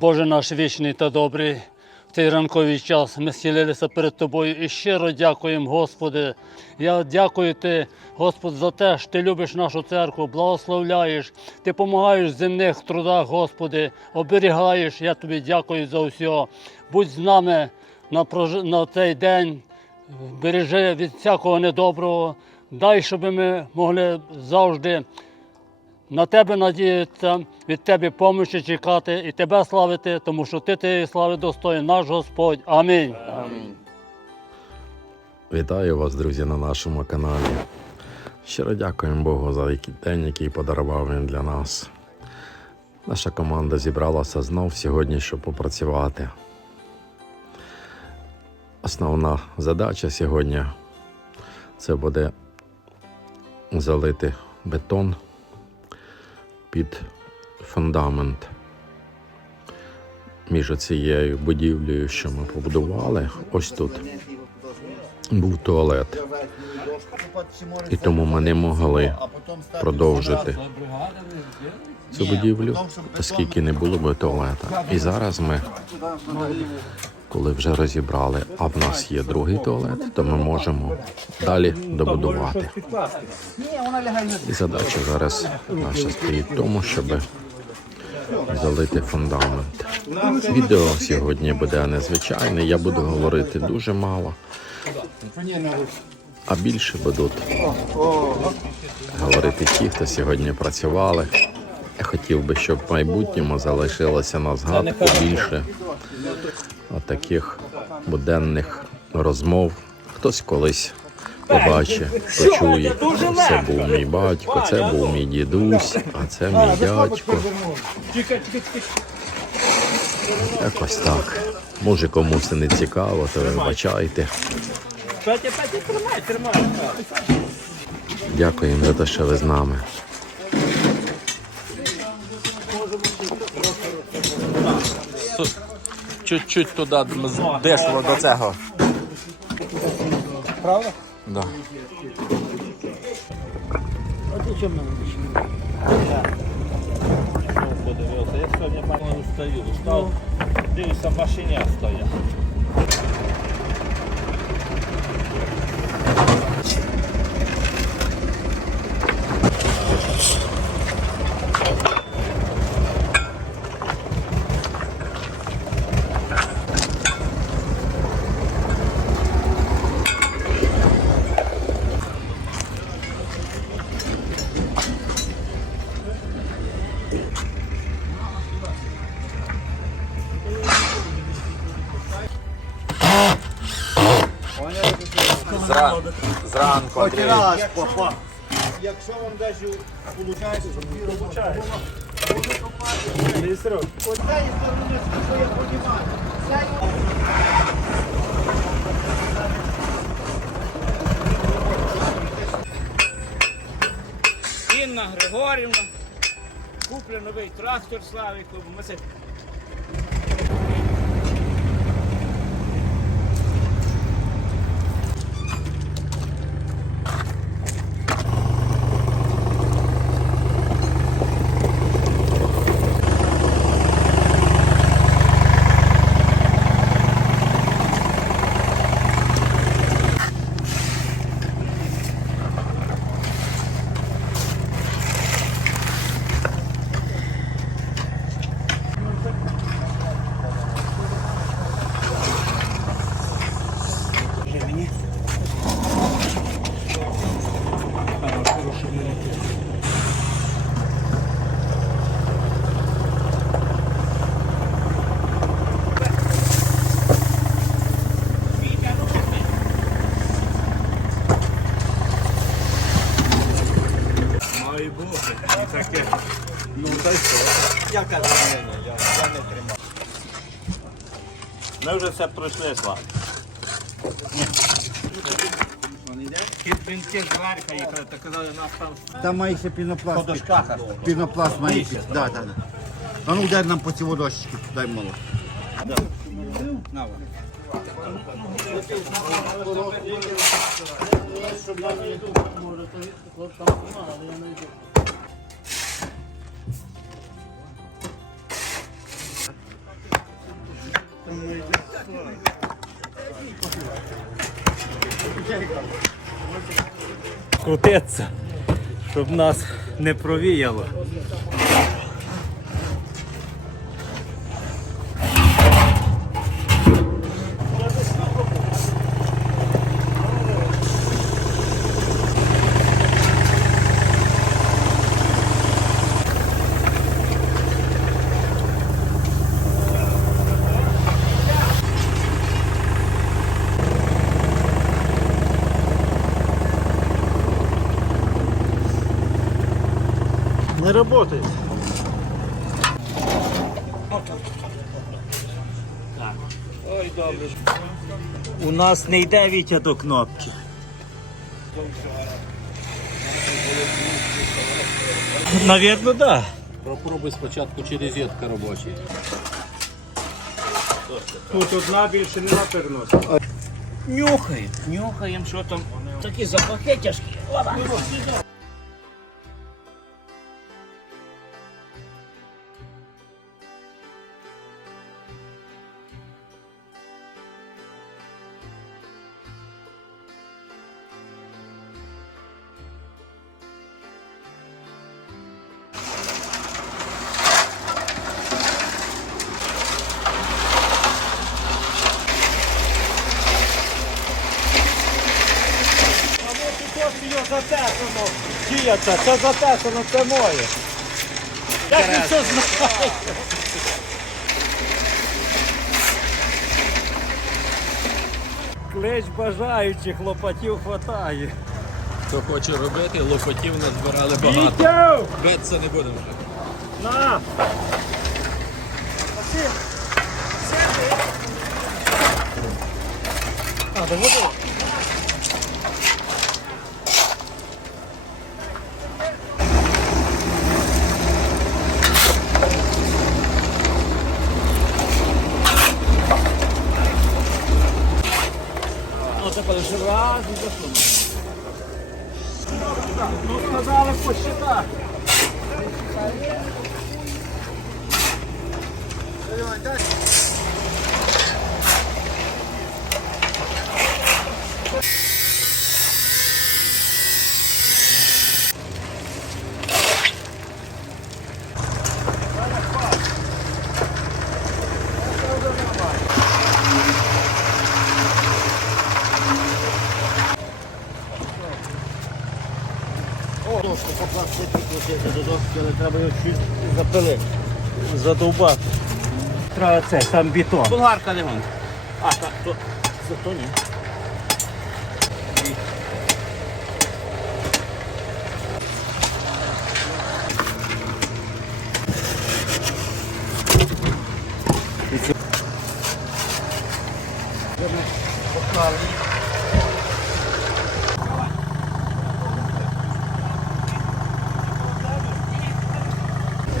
Боже наш вічний та добрий, в цей ранковий час ми схилилися перед Тобою і щиро дякуємо, Господи. Я дякую Ти, Господь, за те, що Ти любиш нашу церкву, благословляєш, Ти допомагаєш в земних трудах, Господи, оберігаєш. Я Тобі дякую за все. Будь з нами на, прож... на цей день, бережи від всякого недоброго. Дай, щоб ми могли завжди на тебе надіятися, від тебе помощі чекати і тебе славити, тому що ти тієї слави достоїн, наш Господь. Амінь. Вітаю вас, друзі, на нашому каналі. Щиро дякуємо Богу за який день, який подарував він для нас. Наша команда зібралася знов сьогодні, щоб попрацювати. Основна задача сьогодні це буде залити бетон під фундамент між цією будівлею, що ми побудували. Ось тут був туалет. І тому ми не могли продовжити цю будівлю, оскільки не було би туалета. І зараз ми, коли вже розібрали, а в нас є другий туалет, то ми можемо далі добудувати. І задача зараз наша стоїть в тому, щоб залити фундамент. Відео сьогодні буде незвичайне, я буду говорити дуже мало, а більше будуть говорити ті, хто сьогодні працювали. Я хотів би, щоб в майбутньому залишилося на згадку більше таких буденних розмов. Хтось колись побачить, почує. Це був мій батько, це був мій дідусь, а це мій дядько. Якось так. Може комусь це не цікаво, то вибачайте. Дякуємо за те, що ви з нами. Чуть-чуть туди дешево до цього. Правда? Да. От і чому не я сьогодні пану стою, став, дивився, машині стоять. Зра... Зранку, Андрій. Якщо вам даже виходить, то виходить. Оцієї сторони, що я розумію, Інна Григорівна, куплю новий трактор Славіку, ми це Має бути. І таке. Ну, та й що? Я кажу, ні, ні, я, я не тримав. Ми вже це пройшли з вами. Їхали, та казали, нас там Там має ще пінопласт. по дошках аж. Пінопласт має ще. Да, да, да. А ну дай нам по цій водочці, дай мало. Крутиться, щоб нас не провіяло. Не працює. Ой, добре. У нас не йде Вітя до кнопки. Навірно, так. Да. Попробуй спочатку через єдка робочий. Тут одна більше не наперносить. Нюхаємо, нюхаємо, що там. Такі запахи тяжкі. Чия це? Це затесано, це моє. Як ви це знаєте? Клич бажаючих, лопатів хватає. Хто хоче робити, лопатів назбирали багато. Вітю! Не будемо вже. На! А, до води. Оце коли ще раз і засунув. Ну, сказали посчитати. Дошку треба його чуть запилити. Задовбати. Треба це, там бетон. Болгарка не вон. А, так, то, це то ні.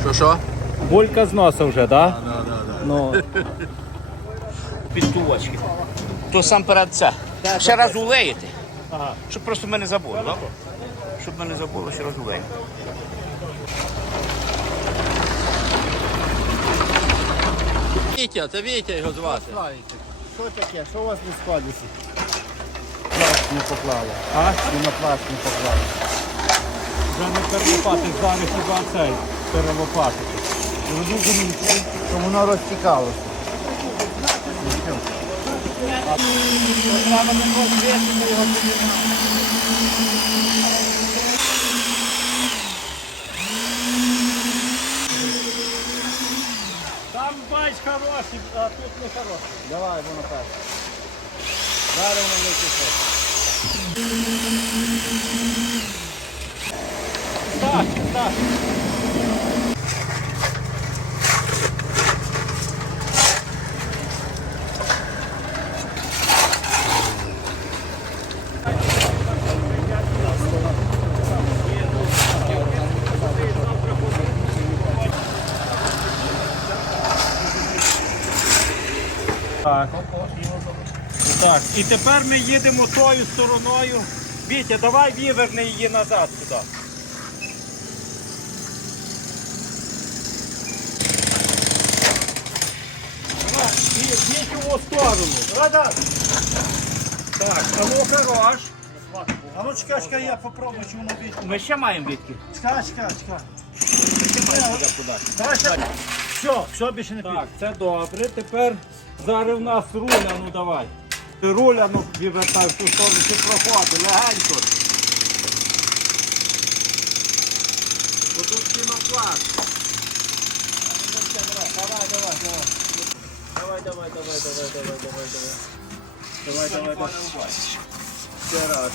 Що що? Булька з носа вже, так? Ну, Підстувачки. То сам перед це. Ще раз улеєте. Щоб просто ми не забули, добре? Щоб ми не забули, ще раз улеємо. Вітя, це Вітя його звати. Що таке? Що у вас не складиться? Пласт не поклали. А? І на пласт не поклали. вже не перелопати, зараз хіба цей перелопати. Розумієте, що воно розтікалося. Там бач хороший, а тут не хороший. Давай, воно перше. Зараз воно. Так, так. Так. Так, і тепер ми їдемо тою стороною. Вітя, давай виверни її назад сюди. Вітю у сторону. Рада! Так, а ну хорош. А ну чекай, чекай, я попробую, чи воно більше. Ми ще маємо відки. Чекай, чекай, чекай. Давай ще. Все, все, більше не піде. Так, це добре. Тепер зараз в нас руля, ну давай. Руля, ну в ту сторону, ти проходи, легенько. Бо тут кінопласт. Давай, давай, давай. Давай, давай, давай, давай, давай, давай, давай. Давай, давай, давай. Ще раз.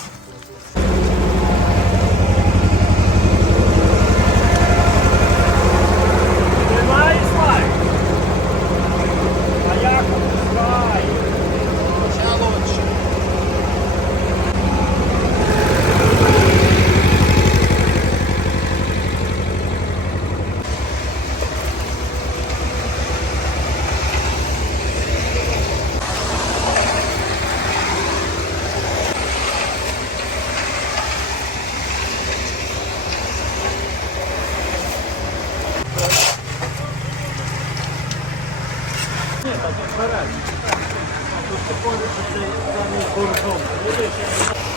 Тут також цей даний кордон.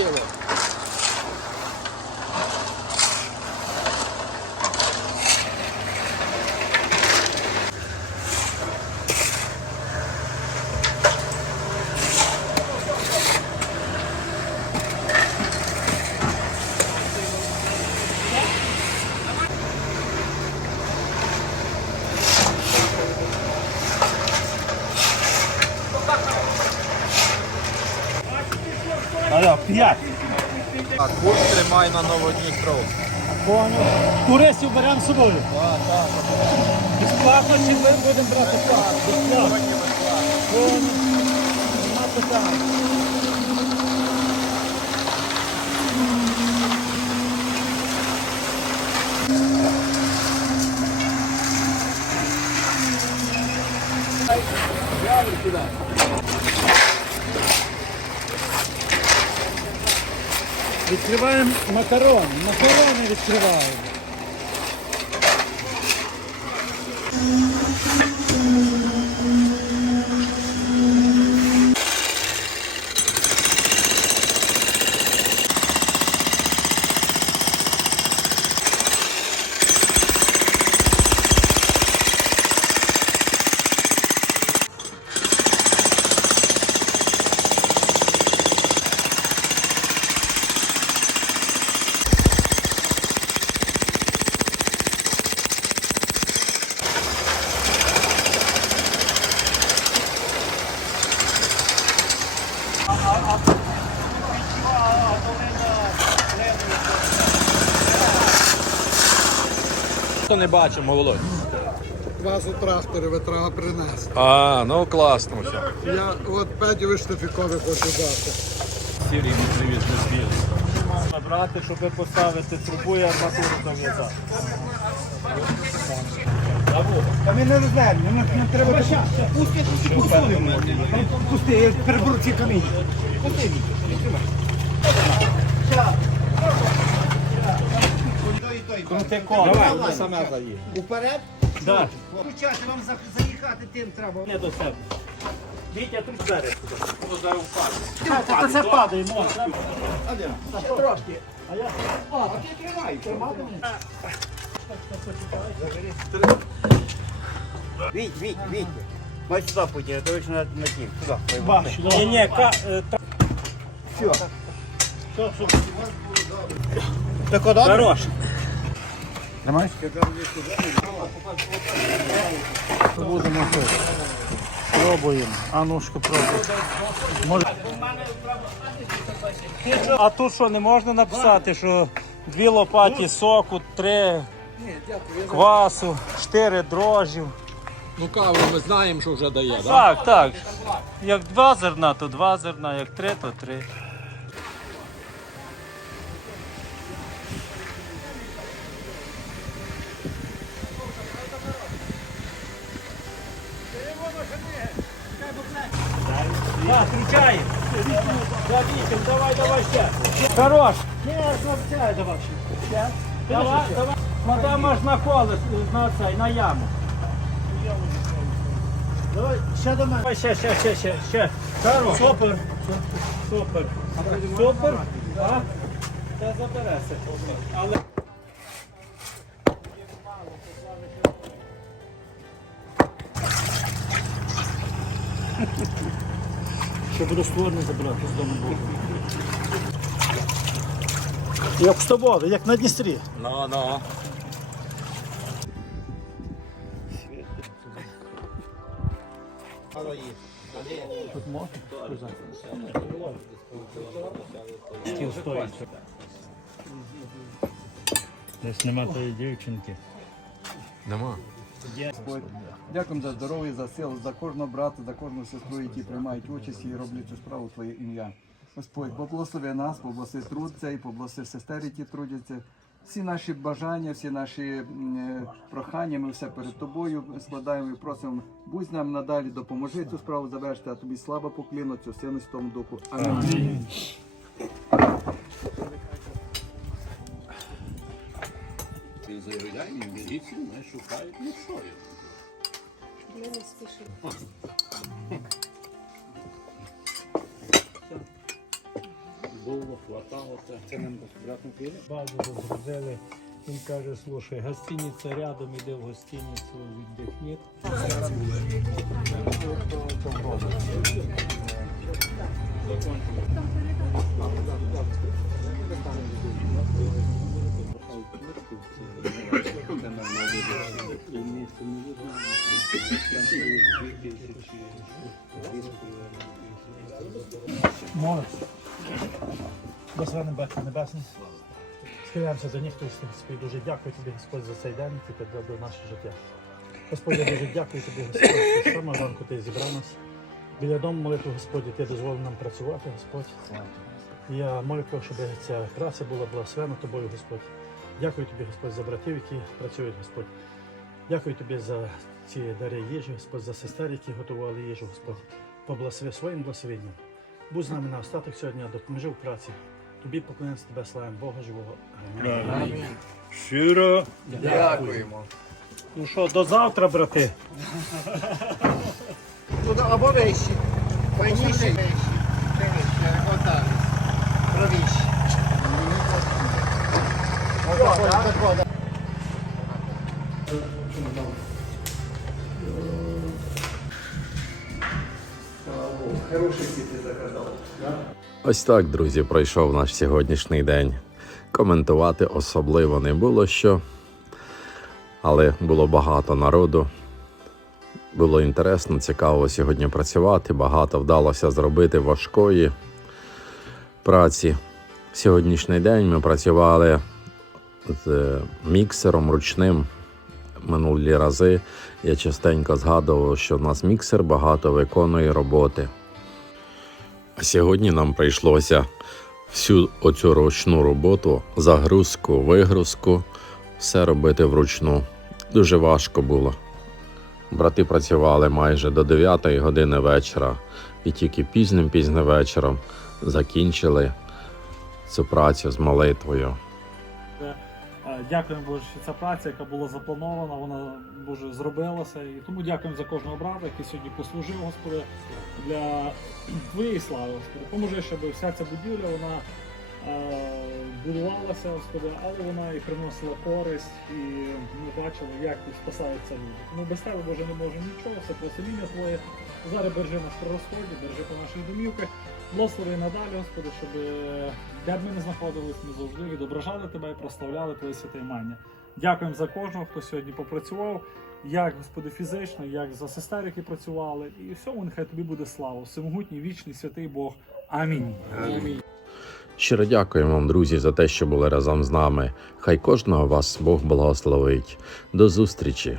tranquilo. Понял. Туристів беремо з собою. Безплатно чи ми будемо брати плату? Безплатно. Понял. Нема питань. Відкриваємо макарони. Макарони відкриваємо. Не бачимо, Володь. Вас у тракторі ви треба принести. А, ну класно все. Я от п'ять виштрафікових хочу дати. Сірий не привіз не збіг. Набрати, щоб поставити трубу і арматуру зав'язати. Та ми не знаємо, нам нам треба... Пусти, пусти, пусти. Пусти, я переберу ці каміння. Пусти, Крути коло. Давай, саме заїдь. Уперед? Да. Включати, вам за- заїхати тим треба. Не до себе. Вітя, тут зараз. Та це падає, можна. Трошки. А я... А, а ти тримай, тримати мене. Віть, Віть, Віть. Май сюди поділи, то на, на тім, сюди. Ні, ні, ка... е, та- Все. Все, все. Так Хорош. Тримаєш? Будемо тут. Пробуємо. А ножку пробуємо. Може... А тут що, не можна написати, що дві лопаті соку, три квасу, 4 дрожжів. Ну каву ми знаємо, що вже дає, так? Так, так. Як два зерна, то два зерна, як три, то три. Да, включай. Да, Витя, давай, давай ще. Хорош. Не, давай, давай. Давай, давай. Куди можна колес на цей, на яму? Давай, ще до мене. Ще, ще, ще, ще, ще. Хорош. Супер. Супер. Супер. А? Це забереться. Але... Що буду створене забрати з дому. Як з тобою, як на Дністрі. Ну, ну. Тут можна? Стіл стоїть. Десь нема тої дівчинки. Нема. Дякуємо за здоров'я, за силу, за кожного брата, за кожну сестру, які приймають участь і роблять цю справу в Твоє ім'я. Господь, поблагослови нас, поблагослови труд цей, поблагослови сестер, які трудяться. Всі наші бажання, всі наші е, прохання, ми все перед тобою складаємо і просимо. Будь з нами надалі, допоможи цю справу завершити, а тобі слава покліну, цю сину Святому Духу. Амінь. Базу розгрузили. Він каже, слушай, гостиниця рядом, іди в гостиницю, віддихні. Молодь. Безвинний Батько Небесний. Схиляємося за них, Христос, Господь, дуже дякую тобі, Господь, за цей день, який ти дав до наше життя. Господь, я дуже дякую тобі, Господь, що саме ранку ти зібрав нас. Біля дому молитву, Господь, ти дозволив нам працювати, Господь. Я молю, щоб ця праця була благословена тобою, Господь. Дякую тобі, Господь, за братів, які працюють, Господь. Дякую тобі за ці дари їжі, Господь, за сестер, які готували їжу, Господь. Поблагослови своїм благословенням. Будь з нами на остаток сьогодні, допоможи в праці. Тобі поклонимося тебе, славимо Бога живого. Амінь. Щиро дякуємо. Ну що, до завтра, брати. Туди або вищі, файніші вищі. Дивіться, отак. Правіші. Ось так, друзі, пройшов наш сьогоднішній день. Коментувати особливо не було що, але було багато народу. Було інтересно, цікаво сьогодні працювати. Багато вдалося зробити важкої праці. Сьогоднішній день ми працювали з міксером ручним. Минулі рази я частенько згадував, що в нас міксер багато виконує роботи. Сьогодні нам прийшлося всю оцю ручну роботу, загрузку, вигрузку, все робити вручну. Дуже важко було. Брати працювали майже до 9 години вечора і тільки пізним пізним вечором закінчили цю працю з молитвою. Дякуємо Боже, що ця праця, яка була запланована, вона Боже зробилася. І тому дякуємо за кожного брата, який сьогодні послужив, Господи, для Твоєї слави, Господи. Поможи, щоб вся ця будівля вона е, будувалася, Господи, але вона і приносила користь, і ми бачили, як спасаються люди. Тому без тебе, Боже, не можемо нічого, все просиління Твоє. Зараз бережи нас при розході, бережи по наших домівках. Благослови надалі, Господи, щоб е, де б ми не знаходились, ми завжди відображали тебе і прославляли Твоє святе імення. Дякуємо за кожного, хто сьогодні попрацював, як Господи, фізично, як за сестер, які працювали. І всьому нехай тобі буде слава. Всемогутній, вічний, святий Бог. Амінь. Амінь. Щиро дякуємо вам, друзі, за те, що були разом з нами. Хай кожного вас Бог благословить. До зустрічі!